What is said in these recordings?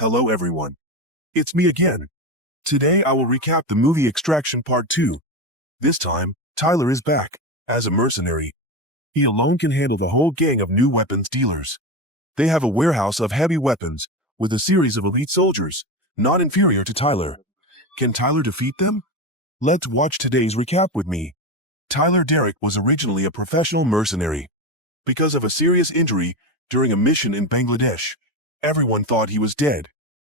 Hello everyone. It's me again. Today I will recap the movie Extraction Part 2. This time, Tyler is back, as a mercenary. He alone can handle the whole gang of new weapons dealers. They have a warehouse of heavy weapons, with a series of elite soldiers, not inferior to Tyler. Can Tyler defeat them? Let's watch today's recap with me. Tyler Derrick was originally a professional mercenary. Because of a serious injury during a mission in Bangladesh, everyone thought he was dead.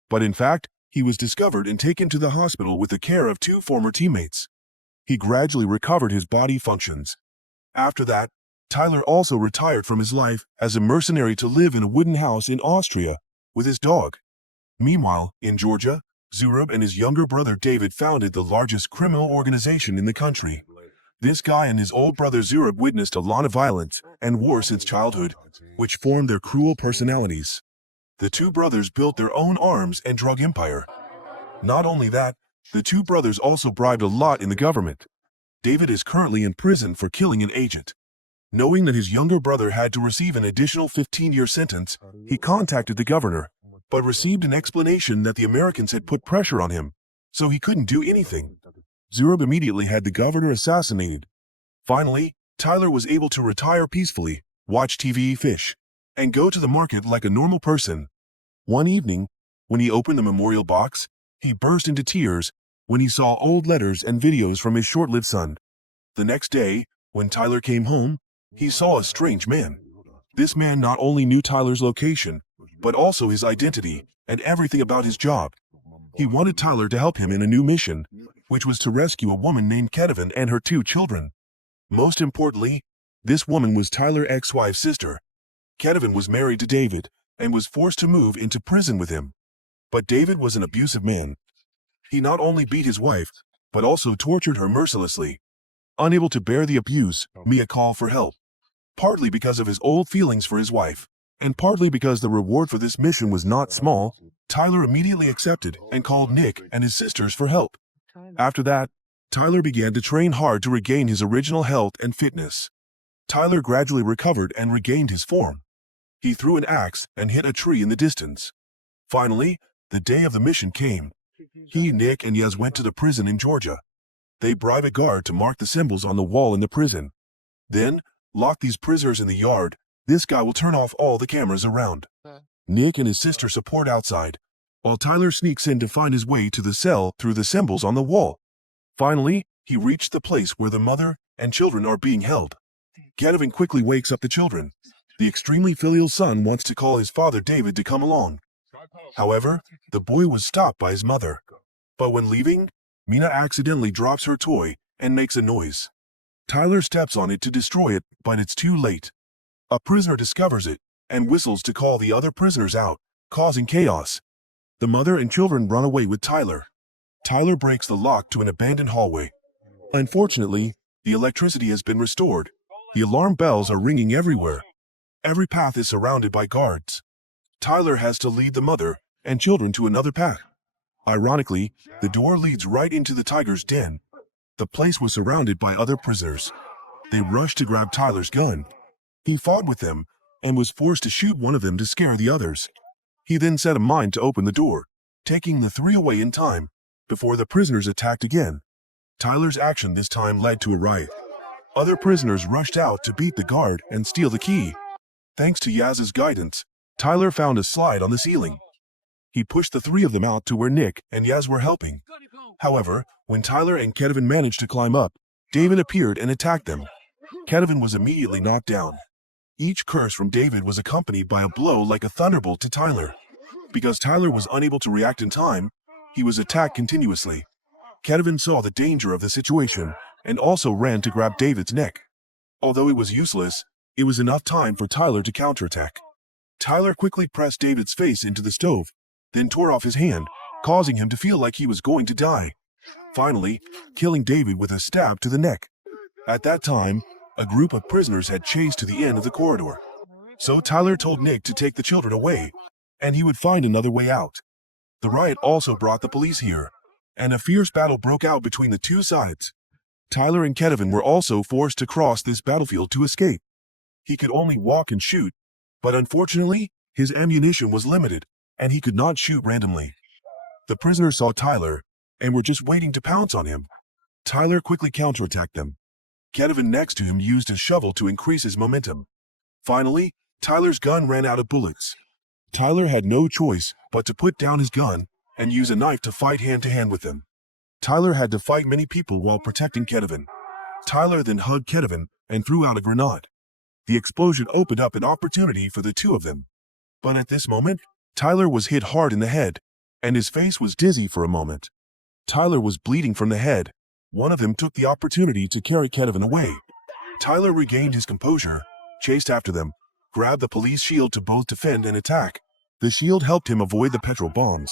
But in fact, he was discovered and taken to the hospital with the care of two former teammates. He gradually recovered his body functions. After that, Tyler also retired from his life as a mercenary to live in a wooden house in Austria with his dog. Meanwhile, in Georgia, Zurab and his younger brother David founded the largest criminal organization in the country. This guy and his old brother Zurab witnessed a lot of violence and war since childhood, which formed their cruel personalities. The two brothers built their own arms and drug empire. Not only that, the two brothers also bribed a lot in the government. David is currently in prison for killing an agent. Knowing that his younger brother had to receive an additional 15-year sentence, he contacted the governor, but received an explanation that the Americans had put pressure on him, so he couldn't do anything. Zurab immediately had the governor assassinated. Finally, Tyler was able to retire peacefully, watch TV, fish, and go to the market like a normal person. One evening, when he opened the memorial box, he burst into tears when he saw old letters and videos from his short-lived son. The next day, when Tyler came home, he saw a strange man. This man not only knew Tyler's location, but also his identity and everything about his job. He wanted Tyler to help him in a new mission, which was to rescue a woman named Kevin and her two children. Most importantly, this woman was Tyler's ex-wife's sister. Kevin was married to David and was forced to move into prison with him. But David was an abusive man. He not only beat his wife, but also tortured her mercilessly. Unable to bear the abuse, Mia called for help. Partly because of his old feelings for his wife, and partly because the reward for this mission was not small, Tyler immediately accepted and called Nick and his sisters for help. After that, Tyler began to train hard to regain his original health and fitness. Tyler gradually recovered and regained his form. He threw an axe and hit a tree in the distance. Finally, the day of the mission came. He, Nick, and Yaz went to the prison in Georgia. They bribed a guard to mark the symbols on the wall in the prison. Then, lock these prisoners in the yard. This guy will turn off all the cameras around. Nick and his sister support outside, while Tyler sneaks in to find his way to the cell through the symbols on the wall. Finally, he reached the place where the mother and children are being held. Kevin quickly wakes up the children. The extremely filial son wants to call his father David to come along. However, the boy was stopped by his mother. But when leaving, Mina accidentally drops her toy and makes a noise. Tyler steps on it to destroy it, but it's too late. A prisoner discovers it and whistles to call the other prisoners out, causing chaos. The mother and children run away with Tyler. Tyler breaks the lock to an abandoned hallway. Unfortunately, the electricity has been restored. The alarm bells are ringing everywhere. Every path is surrounded by guards. Tyler has to lead the mother and children to another path. Ironically, the door leads right into the tiger's den. The place was surrounded by other prisoners. They rushed to grab Tyler's gun. He fought with them and was forced to shoot one of them to scare the others. He then set a mine to open the door, taking the three away in time, before the prisoners attacked again. Tyler's action this time led to a riot. Other prisoners rushed out to beat the guard and steal the key. Thanks to Yaz's guidance, Tyler found a slide on the ceiling. He pushed the three of them out to where Nick and Yaz were helping. However, when Tyler and Kevin managed to climb up, David appeared and attacked them. Kevin was immediately knocked down. Each curse from David was accompanied by a blow like a thunderbolt to Tyler. Because Tyler was unable to react in time, he was attacked continuously. Kevin saw the danger of the situation and also ran to grab David's neck. Although it was useless, it was enough time for Tyler to counterattack. Tyler quickly pressed David's face into the stove, then tore off his hand, causing him to feel like he was going to die. Finally, killing David with a stab to the neck. At that time, a group of prisoners had chased to the end of the corridor. So Tyler told Nick to take the children away, and he would find another way out. The riot also brought the police here, and a fierce battle broke out between the two sides. Tyler and Kevin were also forced to cross this battlefield to escape. He could only walk and shoot, but unfortunately, his ammunition was limited. and he could not shoot randomly. The prisoners saw Tyler and were just waiting to pounce on him. Tyler quickly counterattacked them. Kevin next to him used a shovel to increase his momentum. Finally, Tyler's gun ran out of bullets. Tyler had no choice but to put down his gun and use a knife to fight hand-to-hand with them. Tyler had to fight many people while protecting Kevin. Tyler then hugged Kevin and threw out a grenade. The explosion opened up an opportunity for the two of them. But at this moment, Tyler was hit hard in the head, and his face was dizzy for a moment. Tyler was bleeding from the head. One of them took the opportunity to carry Kevin away. Tyler regained his composure, chased after them, grabbed the police shield to both defend and attack. The shield helped him avoid the petrol bombs.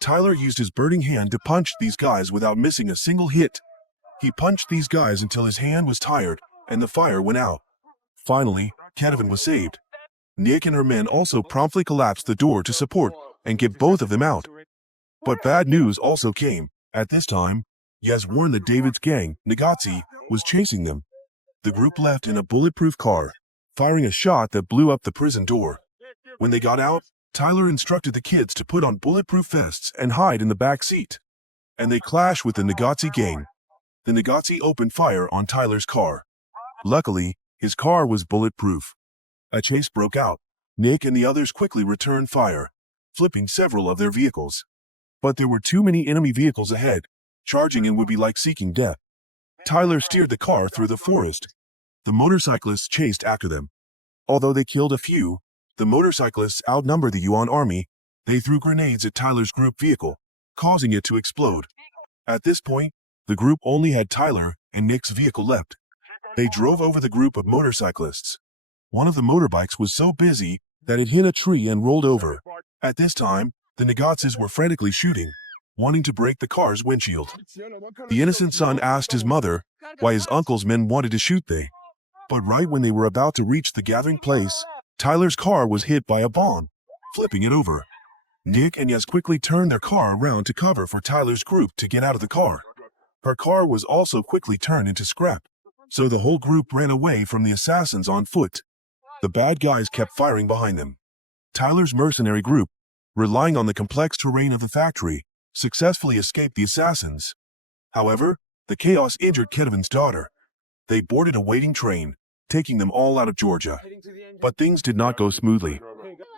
Tyler used his burning hand to punch these guys without missing a single hit. He punched these guys until his hand was tired and the fire went out. Finally, Kevin was saved. Nick and her men also promptly collapsed the door to support and get both of them out. But bad news also came. At this time, Yaz warned that David's gang, Nagazi, was chasing them. The group left in a bulletproof car, firing a shot that blew up the prison door. When they got out, Tyler instructed the kids to put on bulletproof vests and hide in the back seat. And they clashed with the Nagazi gang. The Nagazi opened fire on Tyler's car. Luckily, his car was bulletproof. A chase broke out. Nick and the others quickly returned fire, flipping several of their vehicles. But there were too many enemy vehicles ahead. Charging in would be like seeking death. Tyler steered the car through the forest. The motorcyclists chased after them. Although they killed a few, the motorcyclists outnumbered the Yuan army. They threw grenades at Tyler's group vehicle, causing it to explode. At this point, the group only had Tyler and Nick's vehicle left. They drove over the group of motorcyclists. One of the motorbikes was so busy that it hit a tree and rolled over. At this time, the Nagazis were frantically shooting, wanting to break the car's windshield. The innocent son asked his mother why his uncle's men wanted to shoot they. But right when they were about to reach the gathering place, Tyler's car was hit by a bomb, flipping it over. Nick and Yaz quickly turned their car around to cover for Tyler's group to get out of the car. Her car was also quickly turned into scrap, so the whole group ran away from the assassins on foot. The bad guys kept firing behind them. Tyler's mercenary group, relying on the complex terrain of the factory, successfully escaped the assassins. However, the chaos injured Kevin's daughter. They boarded a waiting train, taking them all out of Georgia. But things did not go smoothly.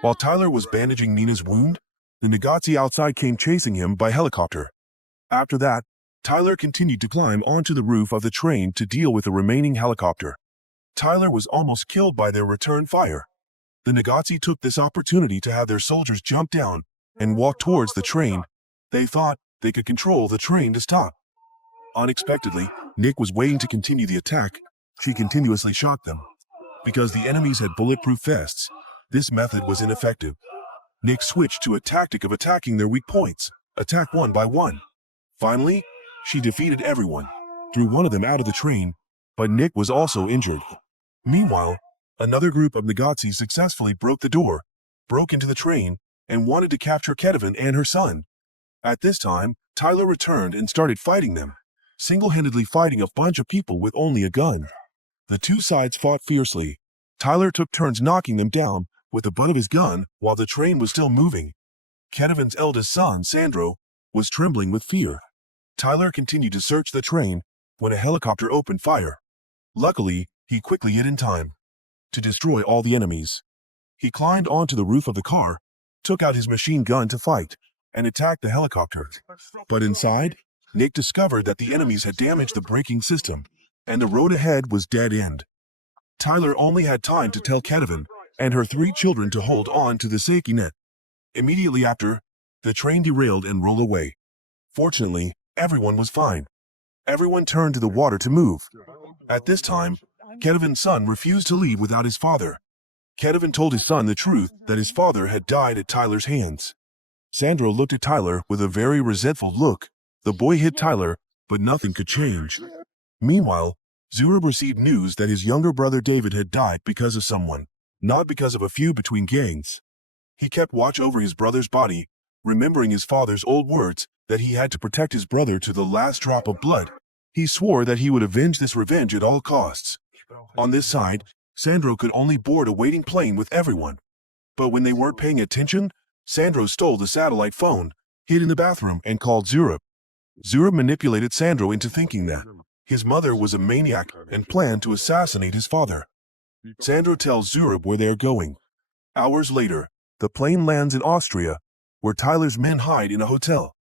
While Tyler was bandaging Nina's wound, the Nagazi outside came chasing him by helicopter. After that, Tyler continued to climb onto the roof of the train to deal with the remaining helicopter. Tyler was almost killed by their return fire. The Nagazi took this opportunity to have their soldiers jump down and walk towards the train. They thought they could control the train to stop. Unexpectedly, Nick was waiting to continue the attack. She continuously shot them. Because the enemies had bulletproof vests, this method was ineffective. Nick switched to a tactic of attacking their weak points, attack one by one. Finally, she defeated everyone, threw one of them out of the train, but Nick was also injured. Meanwhile, another group of Nagazi successfully broke the door, broke into the train, and wanted to capture Kevin and her son. At this time, Tyler returned and started fighting them, single-handedly fighting a bunch of people with only a gun. The two sides fought fiercely. Tyler took turns knocking them down with the butt of his gun while the train was still moving. Kevin's eldest son, Sandro, was trembling with fear. Tyler continued to search the train when a helicopter opened fire. Luckily, he quickly hid in time to destroy all the enemies. He climbed onto the roof of the car, took out his machine gun to fight, and attacked the helicopter. But inside, Nick discovered that the enemies had damaged the braking system, and the road ahead was dead end. Tyler only had time to tell Kevin and her 3 children to hold on to the safety net. Immediately after, the train derailed and rolled away. Fortunately, everyone was fine. Everyone turned to the water to move. At this time, Kevin's son refused to leave without his father. Kevin told his son the truth that his father had died at Tyler's hands. Sandro looked at Tyler with a very resentful look. The boy hit Tyler, but nothing could change. Meanwhile, Zurab received news that his younger brother David had died because of someone, not because of a feud between gangs. He kept watch over his brother's body, remembering his father's old words that he had to protect his brother to the last drop of blood. He swore that he would avenge this revenge at all costs. On this side, Sandro could only board a waiting plane with everyone. But when they weren't paying attention, Sandro stole the satellite phone, hid in the bathroom, and called Zurab. Zurab manipulated Sandro into thinking that his mother was a maniac and planned to assassinate his father. Sandro tells Zurab where they are going. Hours later, the plane lands in Austria, where Tyler's men hide in a hotel.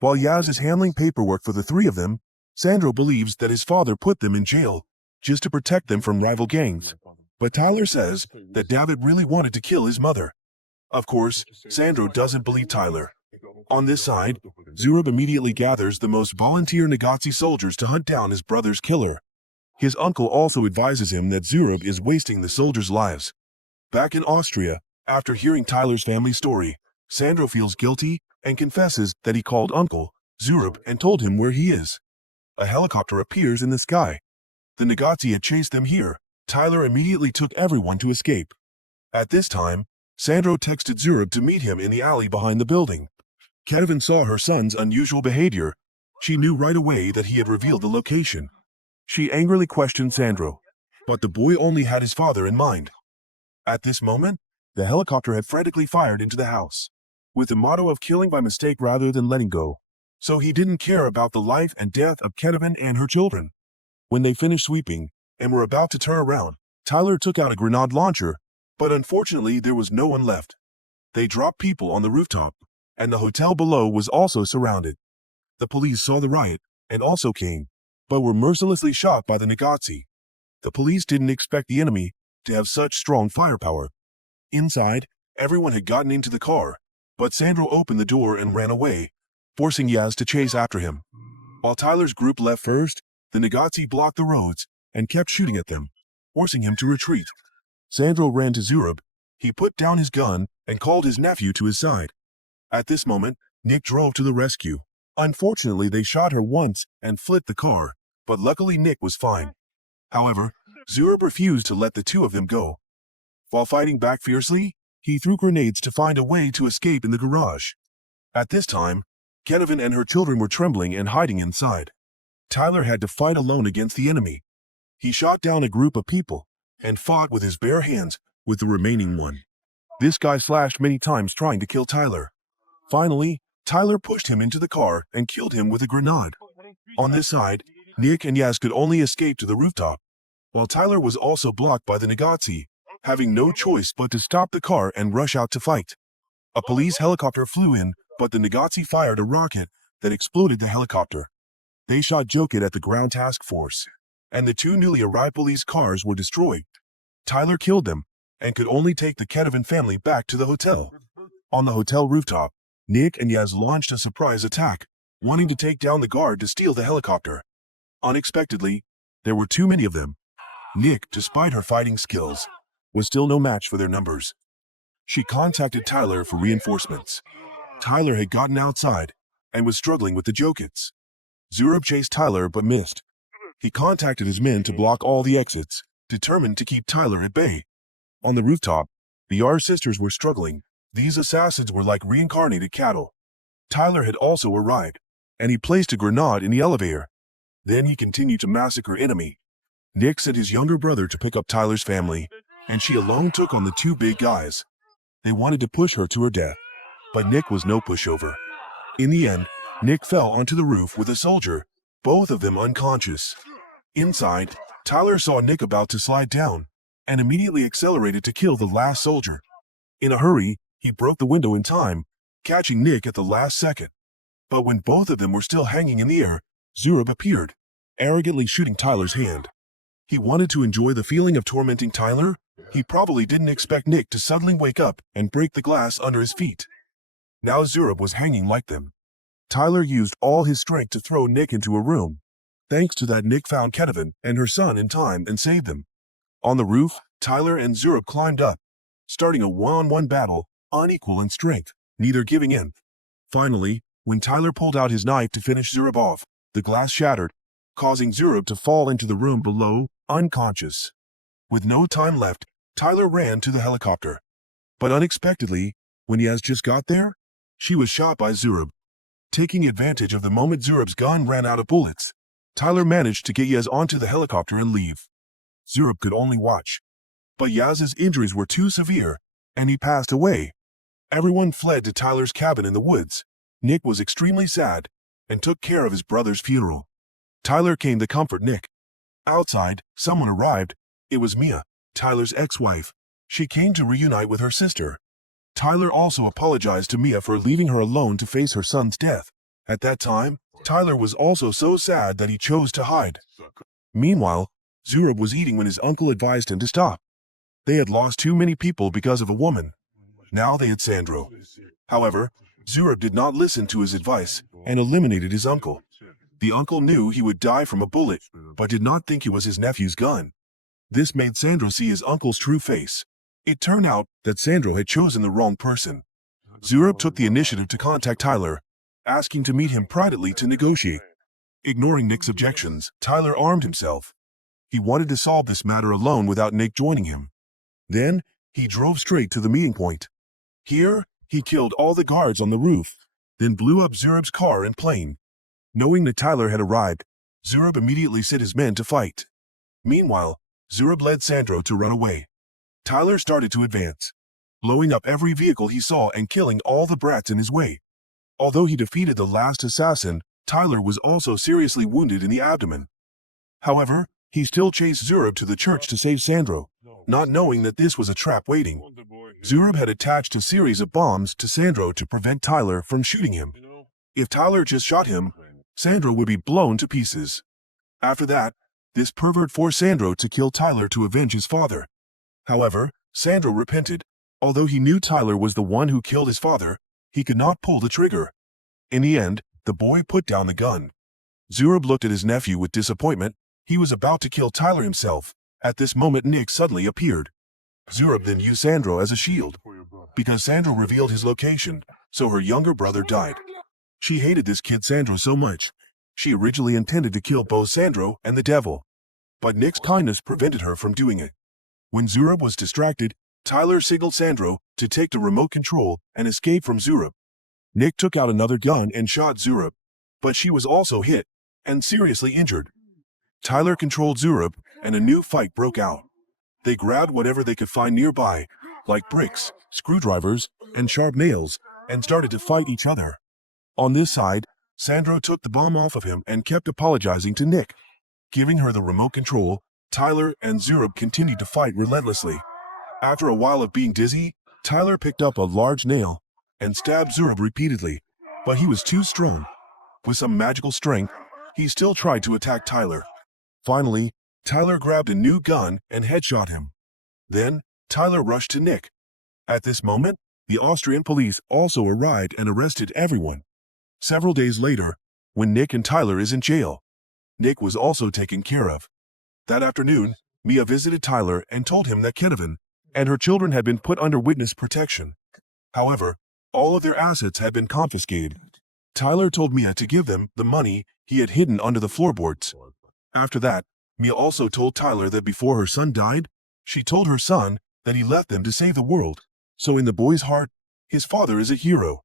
While Yaz is handling paperwork for the three of them, Sandro believes that his father put them in jail just to protect them from rival gangs. But Tyler says that David really wanted to kill his mother. Of course, Sandro doesn't believe Tyler. On this side, Zurab immediately gathers the most volunteer Nazi soldiers to hunt down his brother's killer. His uncle also advises him that Zurab is wasting the soldiers' lives. Back in Austria, after hearing Tyler's family story, Sandro feels guilty and confesses that he called Uncle Zurab and told him where he is. A helicopter appears in the sky. The Nazi had chased them here. Tyler immediately took everyone to escape. At this time, Sandro texted Zurab to meet him in the alley behind the building. Kevin saw her son's unusual behavior. She knew right away that he had revealed the location. She angrily questioned Sandro, but the boy only had his father in mind. At this moment, the helicopter had frantically fired into the house, with the motto of killing by mistake rather than letting go. So he didn't care about the life and death of Kevin and her children. When they finished sweeping and were about to turn around, Tyler took out a grenade launcher, but unfortunately there was no one left. They dropped people on the rooftop, and the hotel below was also surrounded. The police saw the riot and also came, but were mercilessly shot by the Nazi. The police didn't expect the enemy to have such strong firepower. Inside, everyone had gotten into the car, but Sandro opened the door and ran away, forcing Yaz to chase after him. While Tyler's group left first, the Nazi blocked the roads and kept shooting at them, forcing him to retreat. Sandro ran to Zurab. He put down his gun and called his nephew to his side. At this moment, Nick drove to the rescue. Unfortunately, they shot her once and flipped the car, but luckily Nick was fine. However, Zurab refused to let the two of them go. While fighting back fiercely, he threw grenades to find a way to escape in the garage. At this time, Kevin and her children were trembling and hiding inside. Tyler had to fight alone against the enemy. He shot down a group of people and fought with his bare hands with the remaining one. This guy slashed many times trying to kill Tyler. Finally, Tyler pushed him into the car and killed him with a grenade. On this side, Nick and Yaz could only escape to the rooftop, while Tyler was also blocked by the Nazi, having no choice but to stop the car and rush out to fight. A police helicopter flew in, but the Nazi fired a rocket that exploded the helicopter. They shot Joket at the ground task force, and the two newly arrived police cars were destroyed. Tyler killed them and could only take the Kevin family back to the hotel. On the hotel rooftop, Nick and Yaz launched a surprise attack, wanting to take down the guard to steal the helicopter. Unexpectedly, there were too many of them. Nick, despite her fighting skills, was still no match for their numbers. She contacted Tyler for reinforcements. Tyler had gotten outside and was struggling with the Jokets. Zurab chased Tyler but missed. He contacted his men to block all the exits, determined to keep Tyler at bay. On the rooftop, the Yar sisters were struggling. These assassins were like reincarnated cattle. Tyler had also arrived, and he placed a grenade in the elevator. Then he continued to massacre enemy. Nick sent his younger brother to pick up Tyler's family, and she alone took on the two big guys. They wanted to push her to her death, but Nick was no pushover. In the end, Nick fell onto the roof with a soldier, both of them unconscious. Inside, Tyler saw Nick about to slide down, and immediately accelerated to kill the last soldier. In a hurry, he broke the window in time, catching Nick at the last second. But when both of them were still hanging in the air, Zurab appeared, arrogantly shooting Tyler's hand. He wanted to enjoy the feeling of tormenting Tyler. He probably didn't expect Nick to suddenly wake up and break the glass under his feet. Now Zurab was hanging like them. Tyler used all his strength to throw Nick into a room. Thanks to that, Nick found Kevin and her son in time and saved them. On the roof, Tyler and Zurab climbed up, starting a one-on-one battle, unequal in strength, neither giving in. Finally, when Tyler pulled out his knife to finish Zurab off, the glass shattered, causing Zurab to fall into the room below, unconscious. With no time left, Tyler ran to the helicopter. But unexpectedly, when Yaz just got there, she was shot by Zurab. Taking advantage of the moment Zurab's gun ran out of bullets, Tyler managed to get Yaz onto the helicopter and leave. Zurab could only watch. But Yaz's injuries were too severe, and he passed away. Everyone fled to Tyler's cabin in the woods. Nick was extremely sad and took care of his brother's funeral. Tyler came to comfort Nick. Outside, someone arrived. It was Mia, Tyler's ex-wife. She came to reunite with her sister. Tyler also apologized to Mia for leaving her alone to face her son's death. At that time, Tyler was also so sad that he chose to hide. Meanwhile, Zurab was eating when his uncle advised him to stop. They had lost too many people because of a woman. Now they had Sandro. However, Zurab did not listen to his advice and eliminated his uncle. The uncle knew he would die from a bullet, but did not think it was his nephew's gun. This made Sandro see his uncle's true face. It turned out that Sandro had chosen the wrong person. Zurab took the initiative to contact Tyler, asking to meet him privately to negotiate. Ignoring Nick's objections, Tyler armed himself. He wanted to solve this matter alone without Nick joining him. Then, he drove straight to the meeting point. Here, he killed all the guards on the roof, then blew up Zurab's car and plane. Knowing that Tyler had arrived, Zurab immediately sent his men to fight. Meanwhile, Zurab led Sandro to run away. Tyler started to advance, blowing up every vehicle he saw and killing all the brats in his way. Although he defeated the last assassin, Tyler was also seriously wounded in the abdomen. However, he still chased Zurab to the church to save Sandro, not knowing that this was a trap waiting. Zurab had attached a series of bombs to Sandro to prevent Tyler from shooting him. If Tyler just shot him, Sandro would be blown to pieces. After that, this pervert forced Sandro to kill Tyler to avenge his father. However, Sandro repented. Although he knew Tyler was the one who killed his father, he could not pull the trigger. In the end, the boy put down the gun. Zurab looked at his nephew with disappointment. He was about to kill Tyler himself. At this moment, Nick suddenly appeared. Zurab then used Sandro as a shield. Because Sandro revealed his location, so her younger brother died. She hated this kid Sandro so much. She originally intended to kill both Sandro and the devil. But Nick's kindness prevented her from doing it. When Zurab was distracted, Tyler signaled Sandro to take the remote control and escape from Zurab. Nick took out another gun and shot Zurab, but she was also hit and seriously injured. Tyler controlled Zurab, and a new fight broke out. They grabbed whatever they could find nearby, like bricks, screwdrivers, and sharp nails, and started to fight each other. On this side, Sandro took the bomb off of him and kept apologizing to Nick. Giving her the remote control, Tyler and Zurab continued to fight relentlessly. After a while of being dizzy, Tyler picked up a large nail and stabbed Zurab repeatedly, but he was too strong. With some magical strength, he still tried to attack Tyler. Finally, Tyler grabbed a new gun and headshot him. Then, Tyler rushed to Nick. At this moment, the Austrian police also arrived and arrested everyone. Several days later, when Nick and Tyler is in jail, Nick was also taken care of. That afternoon, Mia visited Tyler and told him that Kenevin and her children had been put under witness protection. However, all of their assets had been confiscated. Tyler told Mia to give them the money he had hidden under the floorboards. After that, Mia also told Tyler that before her son died, she told her son that he left them to save the world. So in the boy's heart, his father is a hero.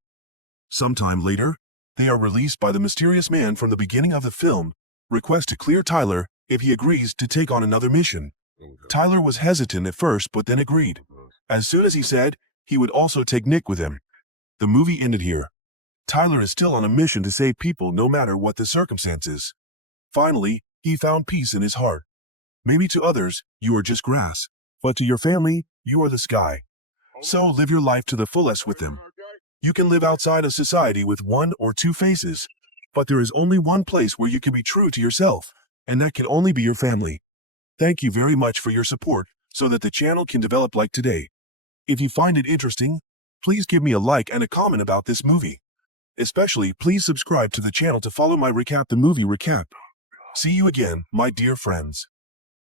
Sometime later, they are released by the mysterious man from the beginning of the film, request to clear Tyler if he agrees to take on another mission. Tyler was hesitant at first but then agreed. As soon as he said he would also take Nick with him. The movie ended here. Tyler is still on a mission to save people no matter what the circumstances. Finally, he found peace in his heart. Maybe to others, you are just grass, but to your family, you are the sky. So live your life to the fullest with them. You can live outside of society with one or two faces, but there is only one place where you can be true to yourself, and that can only be your family. Thank you very much for your support so that the channel can develop like today. If you find it interesting, please give me a like and a comment about this movie. Especially, please subscribe to the channel to follow my recap the movie recap. See you again, my dear friends.